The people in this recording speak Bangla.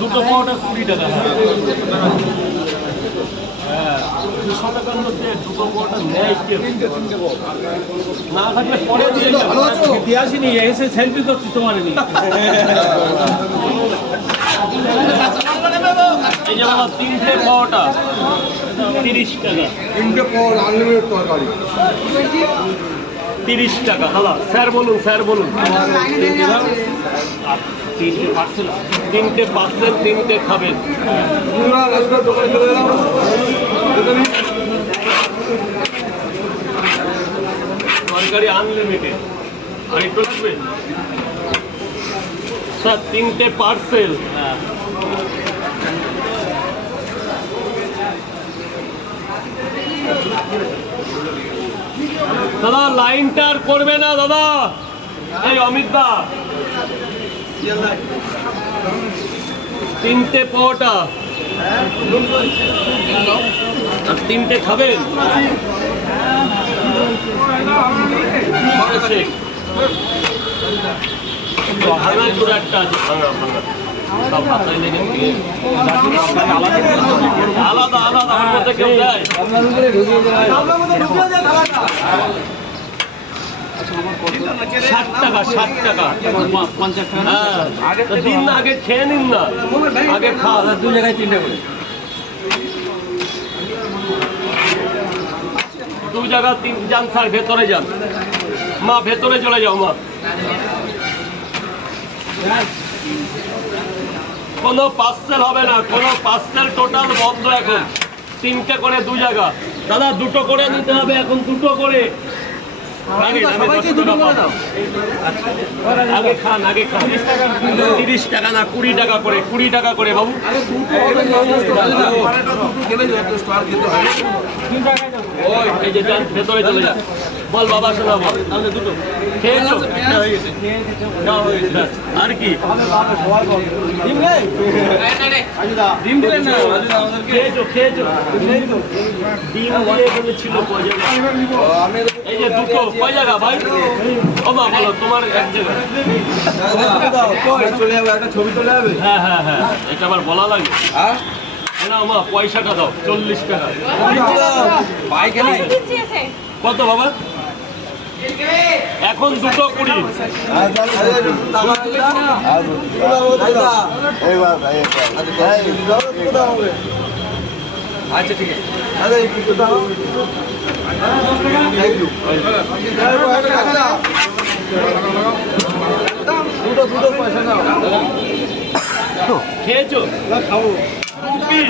দুটো পাওয়াটা 20 টাকা। দুটো পাওয়াটা নেয় না থাকলে পরে দিয়ে আসিনি, এসে সেলফি করছি তোমার নি। এই যে বাবা 3টে পাওয়াটা 30 টাকা। 3টে পাওয়া আনলিমিটেড তরকারি 30 টাকা। হালা স্যার বলুন, স্যার বলুন। 3টে পার্সেল 3টে খাবেন। তরকারি আনলিমিটেড। আর একটু লাগবে স্যার? 3টে পার্সেল। দাদা লাইনটা আর করবে না দাদা। এই অমিত দা 3টে পাওয়াটা আর 3টে খাবেন। ভাঙা চূড়াটা আছে, ভাঙা ভাঙা সব হাতায় লেগে আলাদা আলাদা আমার মধ্যে কেউ দেয়। 60 টাকা, 60 টাকা। হ্যাঁ দিন না, আগে খেয়ে নিন না, আগে খাওয়া। 2 জায়গায় 3টে করে, 2 জায়গা 3 যান স্যার, ভেতরে যান মা, ভেতরে চলে যাও মা। কোনো পার্সেল হবে না, কোনো পার্সেল টোটাল বন্ধ এখন। 3টে করে 2 জায়গা। দাদা 2টো করে নিতে হবে এখন, 2টো করে। আগে খান, আগে খান। 30 টাকা না 20 টাকা করে, 20 টাকা করে বাবু। এই যে যান ভেতরে চলে যান। বল বাবা, শোনা বল। তাহলে 2টো খেয়েছো? আর কি ডিম দিলেন না? খেয়েছো খেয়েছো? ডিম দিয়ে ছিল কয় জায়গা? এই যে 2টো কয় জায়গা ভাই? ও মা বলো তোমার এক জায়গা। ছবি তোলা হবে। হ্যাঁ হ্যাঁ হ্যাঁ, এটা আবার বলা লাগে। না মা পয়সাটা দাও, 40 টাকা। কত বাবা? এখন 2টো 20। আচ্ছা ঠিক আছে, খেয়েছো? খাবো। 2 পিস